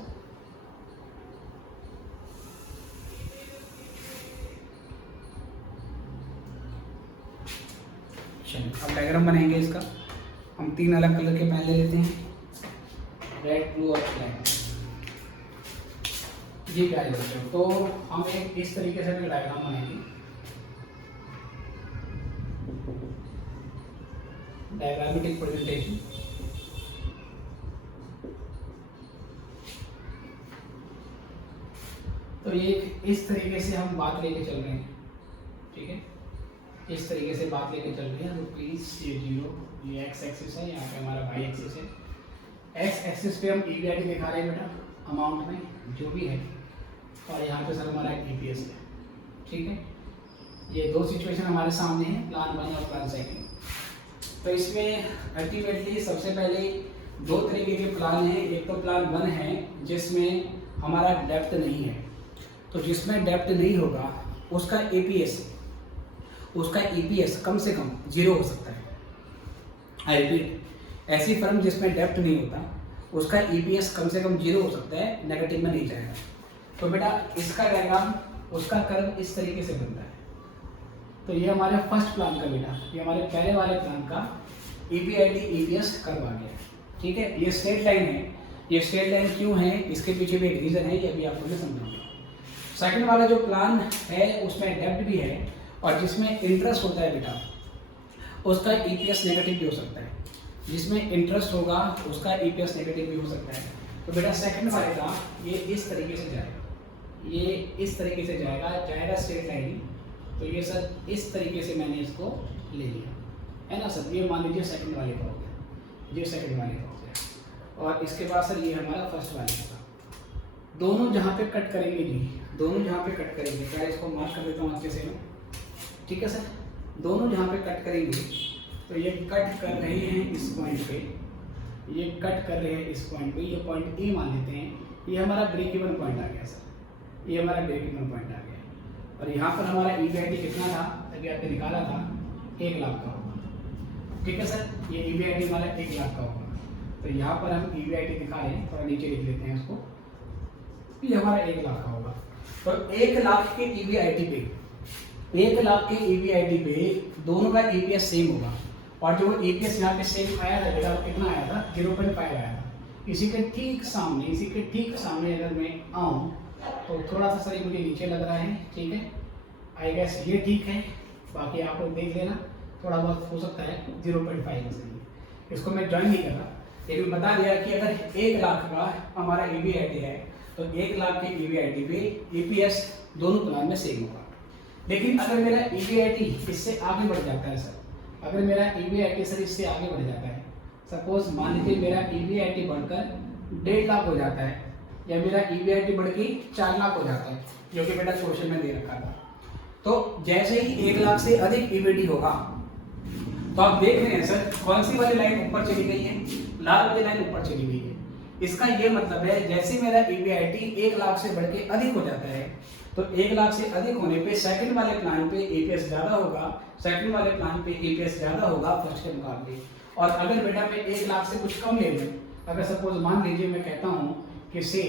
चलिए अब डायग्राम बनाएंगे इसका। हम 3 अलग कलर के पेन ले लेते हैं, रेड, ब्लू और ब्लैक। ये क्या है बच्चों, तो हम एक इस तरीके से डायग्राम बनाएंगे। Diagrammatic presentation. तो ये इस तरीके से हम बात लेके चल रहे हैं, ठीक है, इस तरीके से बात लेके चल रही है। तो प्लीज ये 0, ये एक्स एक्सिस है, यहाँ पे हमारा वाई एक्सिस है। एक्स एक्सिस पे हम ईवीआईटी दिखा रहे हैं बेटा अमाउंट में जो भी है, और यहाँ पे सर हमारा ईपीएस है, ठीक है। ये 2 सिचुएशन हमारे सामने हैं, प्लान 1 और प्लान 2। तो इसमें अल्टीमेटली सबसे पहले 2 तरीके के प्लान हैं। एक तो प्लान 1 है जिसमें हमारा डेप्थ नहीं है, तो जिसमें डेप्थ नहीं होगा उसका ईपीएस कम से कम 0 हो सकता है। आई रिपीट, ऐसी फर्म जिसमें डेप्थ नहीं होता उसका ईपीएस कम से कम 0 हो सकता है, नेगेटिव में नहीं जाएगा। तो बेटा इसका डायग्राम, उसका कर्व इस तरीके से बनता है। तो ये हमारे फर्स्ट प्लान का बेटा, ये हमारे पहले वाले प्लान का ईपीआईटी ईपीएस कर्व आ गया, ठीक है। ये स्ट्रेट लाइन है। ये स्ट्रेट लाइन क्यों है, इसके पीछे भी एक रीजन है, ये अभी आपको मैं समझाऊंगा। सेकंड वाला जो प्लान है उसमें डेप्थ भी है, और जिसमें इंटरेस्ट होता है बेटा उसका ईपीएस नेगेटिव भी हो सकता है। जिसमें इंटरेस्ट होगा उसका ईपीएस नेगेटिव भी हो सकता है। तो बेटा सेकंड वाले का ये इस तरीके से जाएगा, ये इस तरीके से जाएगा स्ट्रेट लाइन। तो ये सर इस तरीके से मैंने इसको ले लिया है ना सर। ये मान लीजिए सेकंड वाले का हो गया, ये सेकंड वाले का हो गया, और इसके बाद सर ये हमारा फर्स्ट वाले का। दोनों जहाँ पे कट करेंगे जी, दोनों जहाँ पे कट करेंगे, क्या इसको मार्क कर देता हूँ अच्छे से, ठीक है सर। दोनों जहाँ पे कट करेंगे, तो ये कट कर रहे हैं इस पॉइंट पे, ये कट कर रहे हैं इस पॉइंट पे, ये पॉइंट ए मान लेते हैं। ये हमारा ब्रेक इवन पॉइंट आ गया सर, ये हमारा ब्रेक इवन पॉइंट आ गया। और यहाँ पर हमारा ईवीआईटी कितना था, अभी आपने निकाला था 1 लाख का होगा, ठीक है सर। ये ईवीआईटी हमारा 1 लाख का होगा। तो यहाँ पर हम ईवीआईटी दिखा रहे हैं, थोड़ा नीचे लिख लेते हैं इसको, ये हमारा 1 लाख का होगा। तो 1 लाख के ईवीआईटी पे, 1 लाख के ईवीआईटी पे दोनों का ईपीएस सेम होगा। और जो ईपीएस यहाँ पे सेम आया था बेटा, कितना आया था, 0.5 आया था। इसी के ठीक सामने अगर मैं आऊँ तो थोड़ा सा सर मुझे नीचे लग रहा है, ठीक है। आई गेस ये ठीक है, बाकी आप लोग देख लेना, थोड़ा बहुत हो सकता है 0.5 से। इसको मैं ज्वाइन नहीं कर रहा, लेकिन बता दिया कि अगर 1 लाख का हमारा ईवीआईटी है तो 1 लाख के ईवीआईटी पे ईपीएस दोनों प्लान में सेम होगा। लेकिन अगर मेरा ईवीआईटी इससे आगे बढ़ जाता है सर, अगर मेरा ईवीआईटी सर इससे आगे बढ़ जाता है, सपोज मान लीजिए मेरा ईवीआईटी बढ़कर 1.5 लाख हो जाता है, या मेरा ईवीआईटी बढ़ के 4 लाख हो जाता है, जो कि बेटा क्वेश्चन में दे रखा था। तो जैसे ही 1 लाख से अधिक ईवीआईटी होगा, तो आप देख रहे हैं सर कौन सी वाली लाइन ऊपर चली गई है, लाल वाली लाइन ऊपर चली गई है। इसका ये मतलब है जैसे मेरा ईवीआईटी 1 लाख से बढ़ के अधिक हो जाता है, तो 1 लाख से अधिक होने पे सेकंड वाले प्लान पे ईपीएस ज्यादा होगा, सेकंड वाले प्लान पे ईपीएस ज्यादा होगा फर्स्ट के मुकाबले। और अगर बेटा मैं 1 लाख से कुछ कम ले लूँ, अगर सपोज मान लीजिए मैं कहता हूँ कि से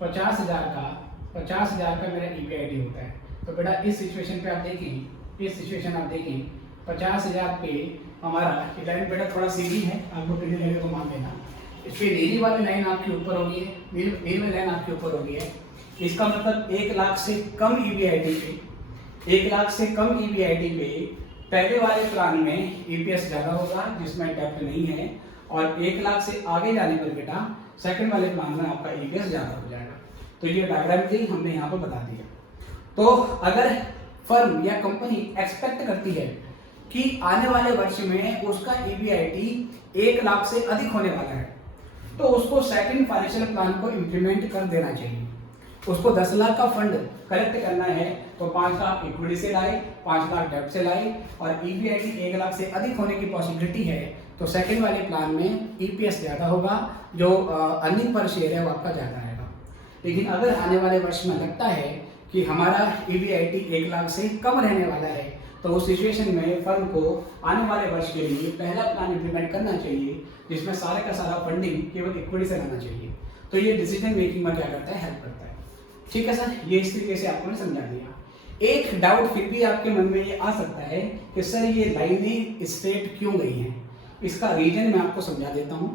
50,000 का मेरा ईपीआईटी होता है, तो बेटा इस सिचुएशन पे आप देखें, इस सिचुएशन आप देखें 50,000 पे हमारा ये लाइन बेटा थोड़ा सीधी है, आपको टेढ़ी लगे तो मान लेना। इस पे नीली वाली लाइन आपके ऊपर होगी है, नीली वाली लाइन आपके ऊपर होगी है। इसका मतलब 1 लाख से कम ईवीआईटी पे, 1 लाख से कम ईवीआईटी पे पहले वाले प्लान में ईपीएस ज़्यादा होगा जिसमें डेप्थ नहीं है, और 1 लाख से आगे जाने पर बेटा सेकंड वाले प्लान में आपका ईपीएस ज़्यादा हो जाएगा। तो ये डायग्राम भी हमने यहाँ पर बता दिया। तो अगर फर्म या कंपनी एक्सपेक्ट करती है कि आने वाले वर्ष में उसका EBIT 1 लाख से अधिक होने वाला है, तो उसको सेकंड फाइनेंशियल प्लान को इम्प्लीमेंट कर देना चाहिए। उसको 10 लाख का फंड कलेक्ट करना है तो 5 लाख इक्विटी से लाए, 5 लाख डेब्ट से लाए, और EBIT 1 लाख से अधिक होने की पॉसिबिलिटी है तो सेकंड वाले प्लान में EPS ज़्यादा होगा, जो अर्निंग पर शेयर है वो आपका ज़्यादा आएगा। लेकिन अगर आने वाले वर्ष में लगता है कि हमारा EBIT 1 लाख से कम रहने वाला है, तो उस सिचुएशन में फर्म को आने वाले वर्ष के लिए पहला प्लान इम्प्लीमेंट करना चाहिए, जिसमें सारा का सारा फंडिंग केवल इक्विटी से लाना चाहिए। तो ये डिसीजन मेकिंग में क्या करता है, हेल्प करता है। ठीक है सर, ये इस तरीके से आपको समझा दिया। एक डाउट फिर भी आपके मन में ये आ सकता है कि सर ये लाइनें स्ट्रेट क्यों गई हैं। इसका रीजन मैं आपको समझा देता हूँ।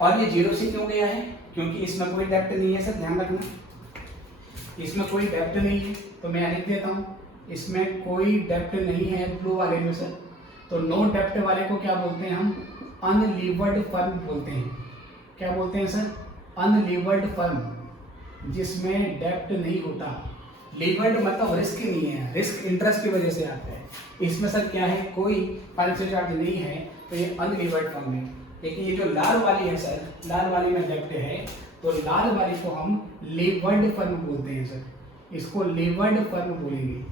और ये 0 से क्यों गया है, क्योंकि इसमें कोई डेप्ट नहीं है सर, ध्यान रखना, इसमें कोई डेप्ट नहीं है। तो मैं लिख देता हूँ, इसमें कोई डेप्ट नहीं है ब्लू वाले में सर। तो नो डेप्ट वाले को क्या बोलते हैं हम, अनलीवर्ड फर्म बोलते हैं। क्या बोलते हैं सर, अनलीवर्ड फर्म, जिसमें डेप्ट नहीं होता। लीवर्ड मतलब रिस्क नहीं है, रिस्क इंटरेस्ट की वजह से आता है। इसमें सर क्या है, कोई फाइनेंशियल चार्ज नहीं है, तो ये अनलीवर्ड फर्म है। लेकिन ये जो लाल वाली है सर, लाल वाली में डेप्ट है, तो लाल वाली को हम लीवर्ड फर्म बोलते हैं सर। इसको लीवर्ड फर्म बोलेंगे।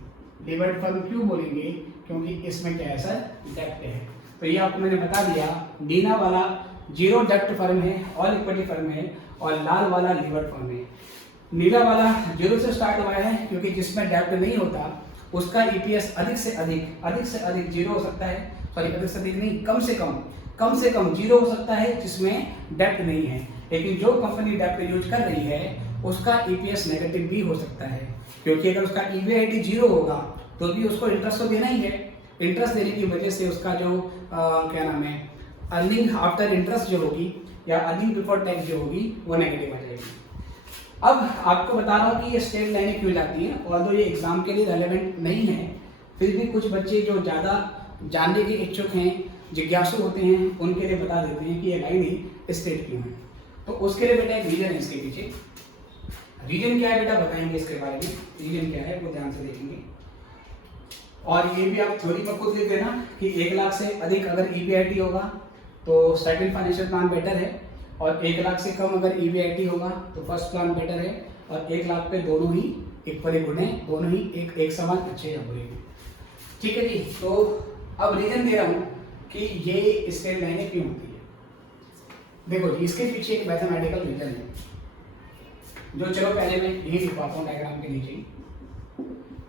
लीवर्ड फर्म क्यों बोलेंगे, क्योंकि इसमें क्या है सर, डेप्ट है। तो ये आपको मैंने बता दिया, नीला वाला 0 डेप्ट फर्म है, ऑल इक्विटी फर्म है, और लाल वाला लीवर्ड फर्म है। नीला वाला 0 से स्टार्ट हुआ है, क्योंकि जिसमें डेप्ट नहीं होता उसका EPS अधिक से अधिक 0 हो सकता है। सॉरी, अधिक से अधिक नहीं, कम से कम 0 हो सकता है जिसमें डेप्ट नहीं है। लेकिन जो कंपनी डेप्ट यूज कर रही है उसका EPS नेगेटिव भी हो सकता है, क्योंकि अगर उसका EBIT 0 होगा तो भी उसको इंटरेस्ट तो देना ही है। इंटरेस्ट देने की वजह से उसका जो क्या नाम है, अर्निंग आफ्टर इंटरेस्ट जो होगी या अर्निंग बिफोर टैक्स जो होगी वो नेगेटिव आ जाएगी। अब आपको बता रहा हूँ कि ये स्ट्रेट लाइनें क्यों जाती हैं, और जो ये एग्जाम के लिए रेलेवेंट नहीं है, फिर भी कुछ बच्चे जो ज़्यादा जानने के इच्छुक हैं, जिज्ञासु होते हैं, उनके लिए बता देते हैं कि ये लाइनें स्ट्रेट क्यों है। तो उसके लिए बेटा एक रीजन है इसके पीछे। रीजन क्या है बेटा, बताएंगे इसके बारे में। रीजन क्या है वो ध्यान से देखेंगे, और ये भी आप थ्योरी में खुद लिख देना कि 1 लाख से अधिक अगर EBIT होगा तो सेकंड फाइनेंशियल प्लान बेटर है, और 1 लाख से कम अगर EBIT होगा तो फर्स्ट प्लान बेटर है, और 1 लाख पे दोनों ही इक्वली गुड हैं, दोनों ही एक समान अच्छे या बुरे हैं। ठीक है जी। तो अब रीजन दे रहा हूँ कि ये स्ट्रेट लाइनें क्यों होती है। देखो जी, इसके पीछे एक मैथमेटिकल रीजन है, जो चलो पहले मैं यही लिखवाता हूँ डायग्राम के नीचे।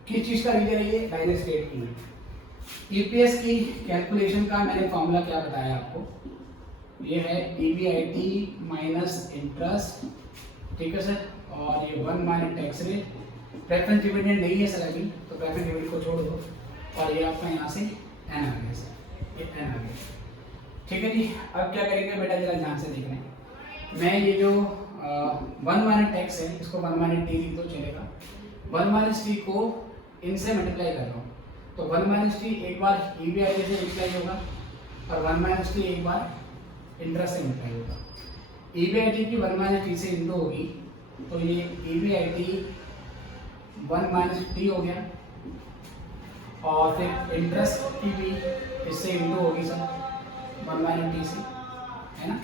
किस चीज़ का रीजन है ये, लाइनें स्ट्रेट क्यों है। EPS की कैलकुलेशन का मैंने फॉर्मूला क्या बताया आपको, ये है EBIT माइनस इंटरेस्ट, ठीक है सर, और ये 1 minus tax rate. Preference dividend नहीं है सर अभी, तो प्रेफरेंस डिविडेंड को छोड़ दो, और ये आपका यहाँ से n आ गया सर, ये n आ गया। ठीक है जी। अब क्या करेंगे बेटा, जरा ध्यान से देखना है। मैं ये जो 1 माइनस टैक्स है, इसको 1 माइनस टी लिख दो, चलेगा। 1 माइनस टी को इनसे मल्टीप्लाई कर रहा हूँ, तो 1 माइनस टी एक बार EBIT से मल्टीप्लाई होगा, और 1 माइनस टी एक बार इंटरेस्ट से मल्टीप्लाई होगा। EBIT की 1 माइनस टी से इंटू होगी, तो ये EBIT 1 माइनस टी हो गया, और फिर इंटरेस्ट की भी इससे इंटू होगी सर 1 माइनस टी से, है ना।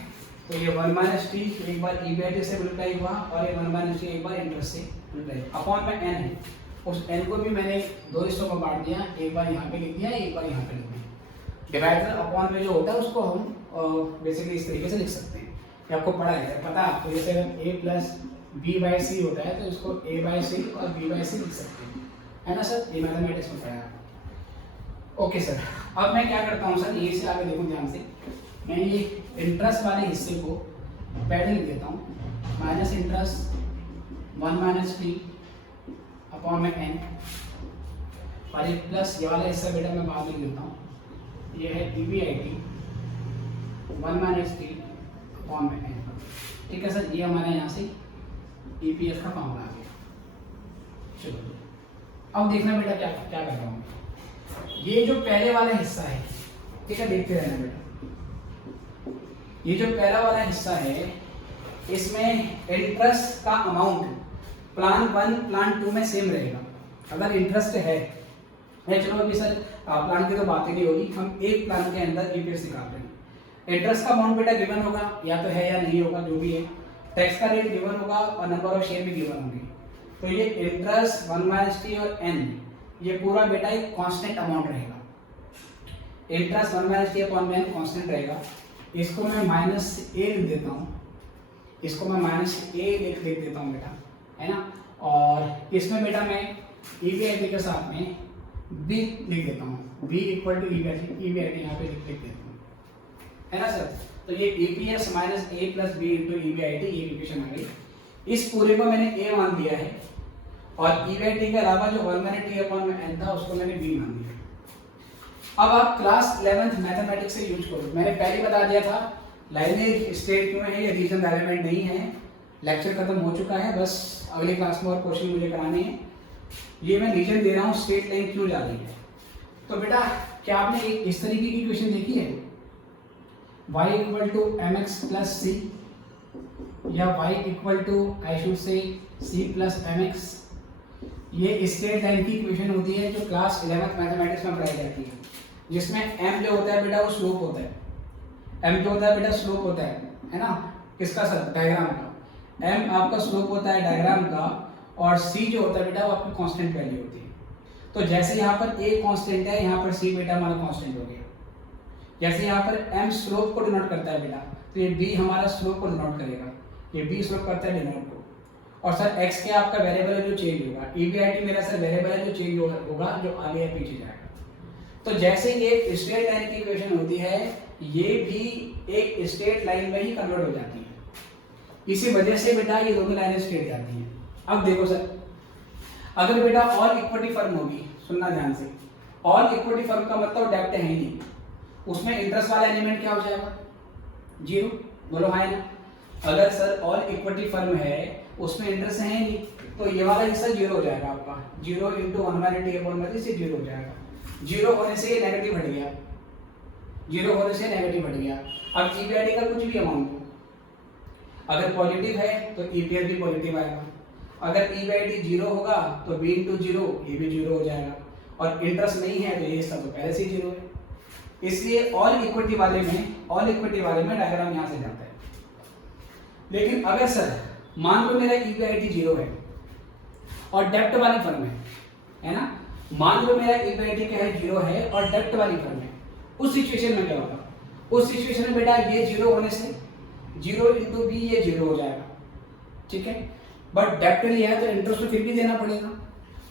तो ये 1 माइनस टी एक बार EBIT से मल्टीप्लाई हुआ, और ये 1 माइनस टी एक बार इंटरेस्ट से मल्टीप्लाई। अपॉन में n है, उस n को भी मैंने 2 हिस्सों में बांट दिया, एक बार यहाँ पे लिख दिया, एक बार यहाँ पे लिख दिया। डिवाइडर अपॉन में जो होता है उसको हम बेसिकली इस तरीके से लिख सकते हैं। ये आपको पढ़ा है, पता है आपको, जैसे अगर a प्लस b/c होता है तो इसको a/c और b/c लिख सकते हैं, है ना सर। ये मैथमेटिक्स में पढ़ा है। ओके सर, अब मैं क्या करता हूँ सर, ये से आगे देखो ध्यान से। मैं ये इंटरेस्ट वाले हिस्से को पहले लिख देता हूँ, minus interest 1 minus T upon में n, और ये प्लस ये वाला हिस्सा बेटा मैं बाद में लिख देता हूँ। ये है EBIT 1 माइनस टी अपॉन में n। ठीक है सर, ये हमारे यहाँ से EPS का फॉर्मूला आ गया। चलो अब देखना बेटा क्या क्या कर रहा हूँ। ये जो पहले वाला हिस्सा है, ठीक है, देखते रहना बेटा। ये जो पहला वाला हिस्सा है, इसमें इंटरेस्ट का अमाउंट प्लान 1 प्लान 2 में सेम रहेगा। अगर इंटरेस्ट है चलो अभी सर प्लान की तो बात ही नहीं होगी, हम एक प्लान के अंदर ईपीएस निकाल रहे हैं। इंटरेस्ट का अमाउंट बेटा गिवन होगा, या तो है या नहीं होगा, जो भी है। टैक्स का रेट गिवन होगा और नंबर ऑफ शेयर भी गिवन होंगे। तो ये इंटरेस्ट 1 - t और n ये पूरा बेटा एक कांस्टेंट अमाउंट रहेगा। Interest 1 - t upon n constant रहेगा। इसको मैं -a लिख देता हूँ, इसको मैं -a लिख देता हूँ बेटा, है ना। और इसमें बेटा मैं ईबीआईटी के साथ में b लिख देता हूँ, b इक्वल टू ईबीआईटी यहाँ पे लिख देता हूँ, है ना सर। तो ये EPS minus a plus b into EBIT, ये इक्वेशन आ गई। इस पूरे को मैंने a मान दिया है और ईबीआईटी के अलावा जो 1 - t अपॉन n था उसको मैंने b मान दिया। अब आप क्लास 11th मैथमेटिक्स से यूज करो। मैंने पहले बता दिया था लाइनियर स्टेट क्यों है, ये रीजन एलिमेंट नहीं है। लेक्चर खत्म हो चुका है, बस अगली क्लास में और क्वेश्चन मुझे कराने हैं। ये मैं रीजन दे रहा हूँ स्ट्रेट लाइन क्यों जा रही है। तो बेटा क्या आपने इस तरीके की इक्वेशन देखी है, y equal to mx plus c, या y equal to I should say c plus mx। ये स्ट्रेट लाइन की इक्वेशन होती है जो क्लास 11th मैथमेटिक्स में पढ़ाई जाती है, जिसमें m जो होता है बेटा वो स्लोप होता है। m जो होता है बेटा स्लोप होता है ना, किसका सर, डायग्राम का। m आपका स्लोप होता है डायग्राम का, और c जो होता है बेटा वो आपकी कांस्टेंट वैल्यू होती है। तो जैसे यहाँ पर a कांस्टेंट है, यहाँ पर c बेटा हमारा कांस्टेंट हो गया। जैसे यहाँ पर m स्लोप को डिनोट करता है बेटा, तो ये b हमारा स्लोप को डिनोट करेगा, ये b स्लोप करता है डिनोट को। और सर x क्या आपका वेरिएबल है जो चेंज होगा, ईबीआईटी मेरा सर वेरिएबल है जो चेंज होगा, जो आगे या पीछे जाएगा। तो जैसे ये स्ट्रेट लाइन की इक्वेशन होती है, ये भी एक स्ट्रेट लाइन में ही कन्वर्ट हो जाती है। इसी वजह से बेटा ये दोनों लाइनें स्ट्रेट जाती हैं। अब देखो सर, अगर बेटा ऑल इक्विटी फर्म होगी, सुनना ध्यान से, ऑल इक्विटी फर्म का मतलब डेब्ट है ही नहीं, उसमें इंटरेस्ट वाला एलिमेंट क्या हो जाएगा, 0। बोलो हाँ ना। अगर सर ऑल इक्विटी फर्म है उसमें इंटरेस्ट है ही नहीं, तो ये वाला हिस्सा 0 हो जाएगा आपका। 0 इंटू 1 - t अपॉन n से 0 हो जाएगा। 0 होने से ये नेगेटिव हट गया, 0 होने से नेगेटिव हट गया। अब ईबीआईटी का कुछ भी अमाउंट हो, अगर पॉजिटिव है तो ईपीएस भी पॉजिटिव आएगा। अगर ईबीआईटी 0 होगा तो b इंटू 0 ये भी 0 हो जाएगा, और इंटरेस्ट नहीं है तो ये हिस्सा तो पहले से 0 है। इसलिए ऑल इक्विटी वाले में डायग्राम यहाँ से जाता है। लेकिन अगर सर मान लो मेरा ईबीआईटी 0 है और डेब्ट वाली फर्म है ना, मान लो मेरा ईबीआईटी क्या है 0 है और डेब्ट वाली फर्म है, उस सिचुएशन में क्या होगा, उस सिचुएशन में बेटा ये 0 होने से 0 इंटू b ये 0 हो जाएगा, ठीक है। बट डेब्ट लिया है तो इंटरेस्ट तो फिर भी देना पड़ेगा,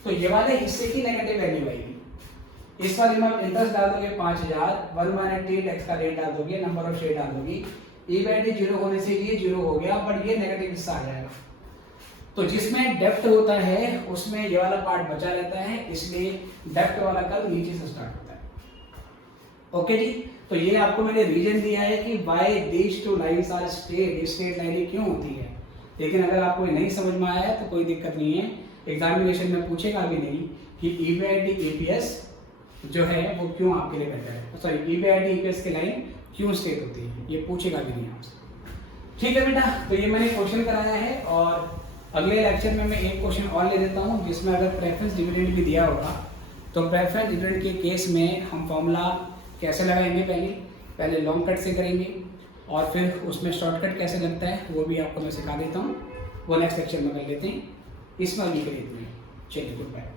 तो ये वाले हिस्से की नेगेटिव वैल्यू आएगी। इस वाले में आप इंटरेस्ट डाल दोगे 5000, 1 - t टैक्स का रेट डाल दोगे, नंबर ऑफ शेयर डाल दोगे, ईबीआईटी 0 होने से ये 0 हो गया, बट ये नेगेटिव हिस्सा आ जाएगा। तो जिसमें डेब्ट होता है उसमें ये वाला पार्ट बचा रहता है, इसलिए डेब्ट वाला कर्व नीचे से स्टार्ट होता है। ओके जी, तो ये आपको मैंने रीजन दिया है कि why these two lines are straight, straight लाइनें क्यों होती है। लेकिन अगर आपको नहीं समझ में आया है तो कोई दिक्कत नहीं है, एग्जामिनेशन में पूछेगा भी नहीं कि ईबीआईटी ईपीएस जो है वो क्यों आपके लिए बेहतर है, सॉरी ईबीआईटी ईपीएस की लाइन क्यों स्ट्रेट होती है, ये पूछेगा भी नहीं आपसे। ठीक है बेटा, तो ये मैंने क्वेश्चन कराया है, और अगले लेक्चर में मैं एक क्वेश्चन और ले लेता हूँ जिसमें अगर प्रेफरेंस डिविडेंड भी दिया होगा तो प्रेफरेंस डिविडेंड के केस में हम फॉर्मूला कैसे लगाएंगे, पहले लॉन्ग कट से करेंगे और फिर उसमें शॉर्टकट कैसे लगता है वो भी आपको मैं सिखा देता हूँ। वो नेक्स्ट लेक्चर में कर लेते हैं। इसमें अभी के लिए चलिए गुड बाय।